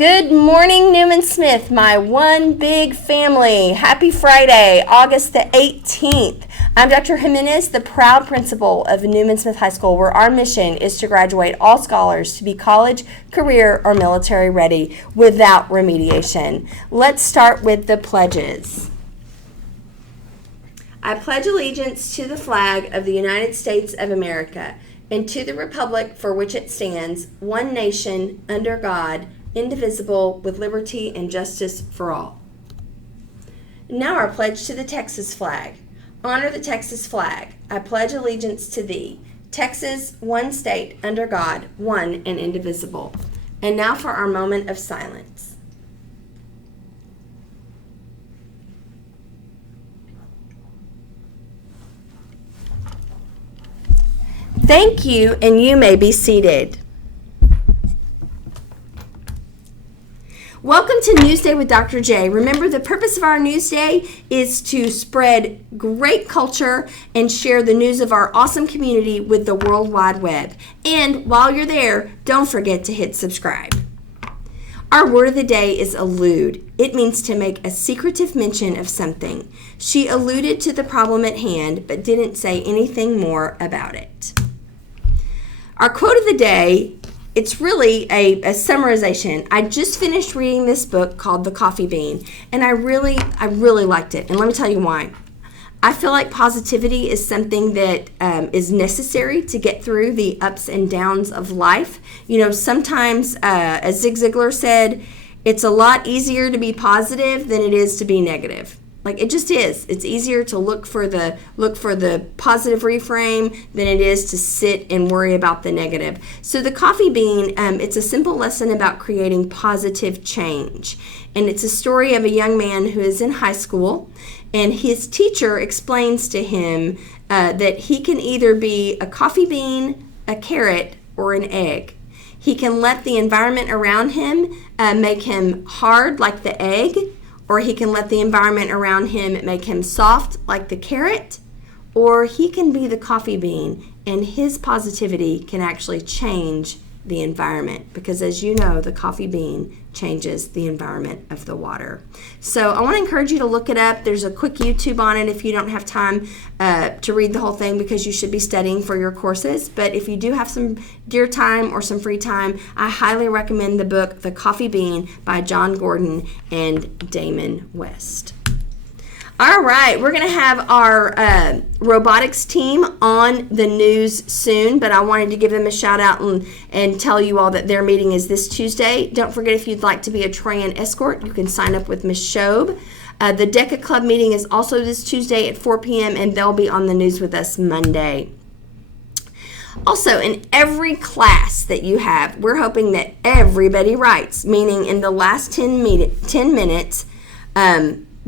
Good morning, Newman Smith, my one big family. Happy Friday, August the 18th. I'm Dr. Jimenez, the proud principal of Newman Smith High School, where our mission is to graduate all scholars to be college, career, or military ready without remediation. Let's start with the pledges. I pledge allegiance to the flag of the United States of America and to the republic for which it stands, one nation, under God, indivisible, with liberty and justice for all. Now our pledge to the Texas flag. Honor the Texas flag. I pledge allegiance to thee. Texas, one state, under God, one and indivisible. And now for our moment of silence. Thank you, and you may be seated. Welcome to Newsday with Dr. J. Remember, the purpose of our Newsday is to spread great culture and share the news of our awesome community with the World Wide Web. And while you're there, don't forget to hit subscribe. Our word of the day is allude. It means to make a secretive mention of something. She alluded to the problem at hand, but didn't say anything more about it. Our quote of the day, it's really a summarization. I just finished reading this book called The Coffee Bean, and I really liked it. And let me tell you why. I feel like positivity is something that is necessary to get through the ups and downs of life. You know, sometimes, as Zig Ziglar said, it's a lot easier to be positive than it is to be negative. Like, it just is. It's easier to look for the positive reframe than it is to sit and worry about the negative. So the Coffee Bean, it's a simple lesson about creating positive change. And it's a story of a young man who is in high school, and his teacher explains to him that he can either be a coffee bean, a carrot, or an egg. He can let the environment around him make him hard like the egg, or he can let the environment around him make him soft like the carrot, or he can be the coffee bean, and his positivity can actually change the environment, because as you know, the coffee bean changes the environment of the water. So I want to encourage you to look it up. There's a quick YouTube on it if you don't have time to read the whole thing, because you should be studying for your courses. But if you do have some dear time or some free time, I highly recommend the book The Coffee Bean by John Gordon and Damon West. All right, we're going to have our robotics team on the news soon, but I wanted to give them a shout out and tell you all that their meeting is this Tuesday. Don't forget, if you'd like to be a Trojan escort, you can sign up with Ms. Shobe. The DECA Club meeting is also this Tuesday at 4 p.m., and they'll be on the news with us Monday. Also, in every class that you have, we're hoping that everybody writes, meaning in the last 10 minutes,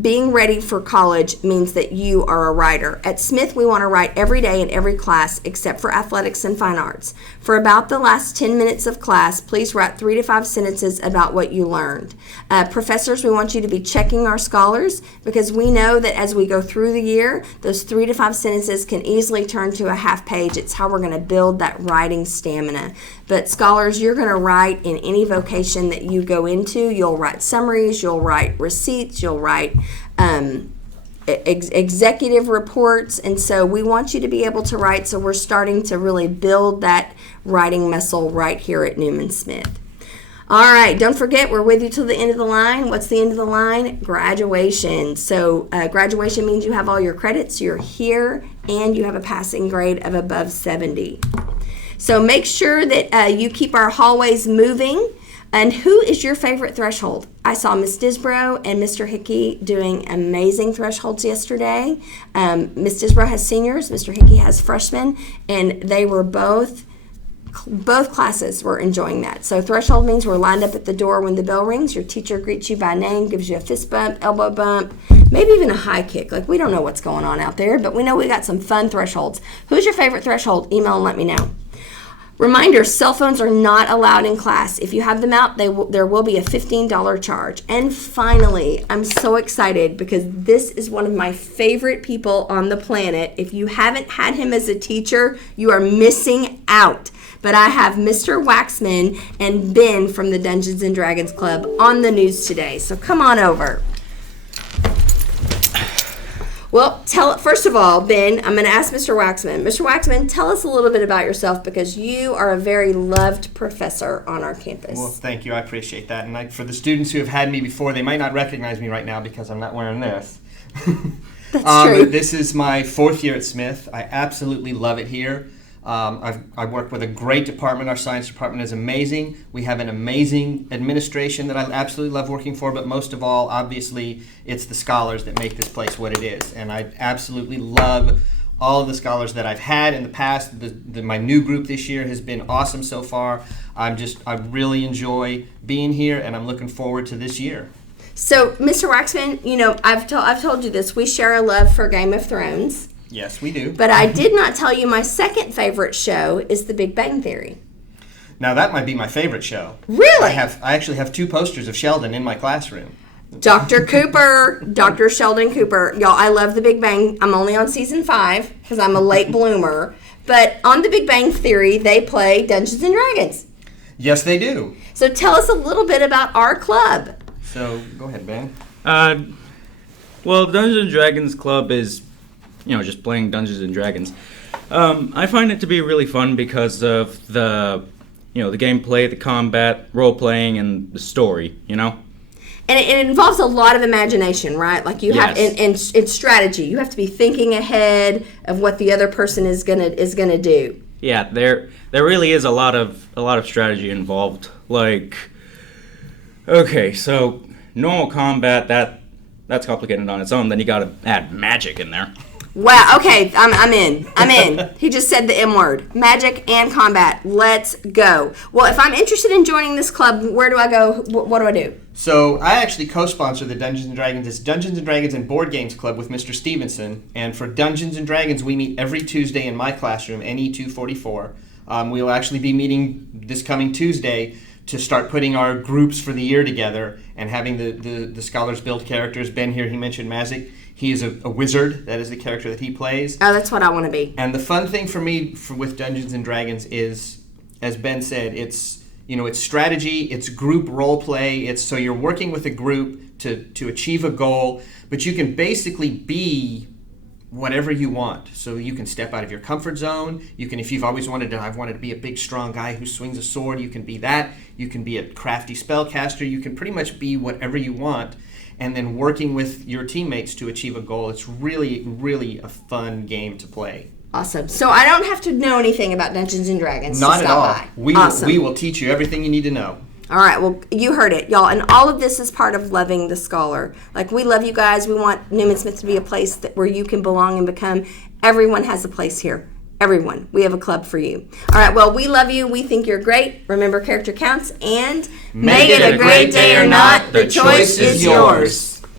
being ready for college means that you are a writer. At Smith, we want to write every day in every class except for athletics and fine arts. For about the last 10 minutes of class, please write 3 to 5 sentences about what you learned. Professors, we want you to be checking our scholars, because we know that as we go through the year, those 3 to 5 sentences can easily turn to a half page. It's how we're going to build that writing stamina. But scholars, you're going to write in any vocation that you go into. You'll write summaries, you'll write receipts, you'll write executive reports, and so we want you to be able to write, so we're starting to really build that writing muscle right here at Newman Smith. All right, don't forget, we're with you till the end of the line. What's the end of the line? Graduation. So graduation means you have all your credits, you're here, and you have a passing grade of above 70. So make sure that you keep our hallways moving. And who is your favorite threshold? I saw Miss Disbrow and Mr. Hickey doing amazing thresholds yesterday. Miss Disbrow has seniors, Mr. Hickey has freshmen, and they were both classes were enjoying that. So threshold means we're lined up at the door when the bell rings. Your teacher greets you by name, gives you a fist bump, elbow bump, maybe even a high kick. Like, we don't know what's going on out there, but we know we got some fun thresholds. Who's your favorite threshold? Email and let me know. Reminder, cell phones are not allowed in class. If you have them out, there will be a $15 charge. And finally, I'm so excited because this is one of my favorite people on the planet. If you haven't had him as a teacher, you are missing out, but I have Mr. Waxman and Ben from the Dungeons and Dragons Club on the news today. So come on over. Well, first of all, Ben, I'm going to ask Mr. Waxman. Mr. Waxman, tell us a little bit about yourself because you are a very loved professor on our campus. Well, thank you. I appreciate that. And for the students who have had me before, they might not recognize me right now because I'm not wearing this. That's true. This is my 4th year at Smith. I absolutely love it here. I work with a great department. Our science department is amazing. We have an amazing administration that I absolutely love working for, but most of all, obviously, it's the scholars that make this place what it is. And I absolutely love all of the scholars that I've had in the past. My new group this year has been awesome so far. I really enjoy being here, and I'm looking forward to this year. So, Mr. Waxman, you know, I've told you this. We share a love for Game of Thrones. Yes, we do. But I did not tell you my second favorite show is The Big Bang Theory. Now, that might be my favorite show. Really? I actually have 2 posters of Sheldon in my classroom. Dr. Cooper, Dr. Sheldon Cooper. Y'all, I love The Big Bang. I'm only on season 5 because I'm a late bloomer. But on The Big Bang Theory, they play Dungeons and Dragons. Yes, they do. So tell us a little bit about our club. So, go ahead, Ben. Well, Dungeons and Dragons Club is, just playing Dungeons and Dragons. I find it to be really fun because of the gameplay, the combat, role-playing, and the story, And it involves a lot of imagination, right? Like you have Yes. in strategy. You have to be thinking ahead of what the other person is gonna do. Yeah, there really is a lot of strategy involved. Like, okay, so normal combat, that's complicated on its own. Then you got to add magic in there. Wow. Okay, I'm in. He just said the M word. Magic and combat. Let's go. Well, if I'm interested in joining this club, where do I go? What do I do? So I actually co-sponsor the Dungeons & Dragons. It's Dungeons & Dragons and Board Games Club with Mr. Stevenson. And for Dungeons & Dragons, we meet every Tuesday in my classroom, NE244. We'll actually be meeting this coming Tuesday to start putting our groups for the year together and having the scholars build characters. Ben here, he mentioned Mazik. He is a wizard. That is the character that he plays. Oh, that's what I want to be. And the fun thing for me with Dungeons & Dragons is, as Ben said, it's strategy, it's group role play. So you're working with a group to achieve a goal, but you can basically be whatever you want. So you can step out of your comfort zone. You can, if you've always I've wanted to be a big, strong guy who swings a sword, you can be that. You can be a crafty spellcaster. You can pretty much be whatever you want. And then working with your teammates to achieve a goal. It's really, really a fun game to play. Awesome. So I don't have to know anything about Dungeons and Dragons. Not to at stop all. By. Awesome. We will teach you everything you need to know. All right. Well, you heard it, y'all. And all of this is part of loving the scholar. Like, we love you guys. We want Newman Smith to be a place where you can belong and become. Everyone has a place here. Everyone. We have a club for you. All right. Well, we love you. We think you're great. Remember, character counts. And Make it a great day or not, the choice is yours.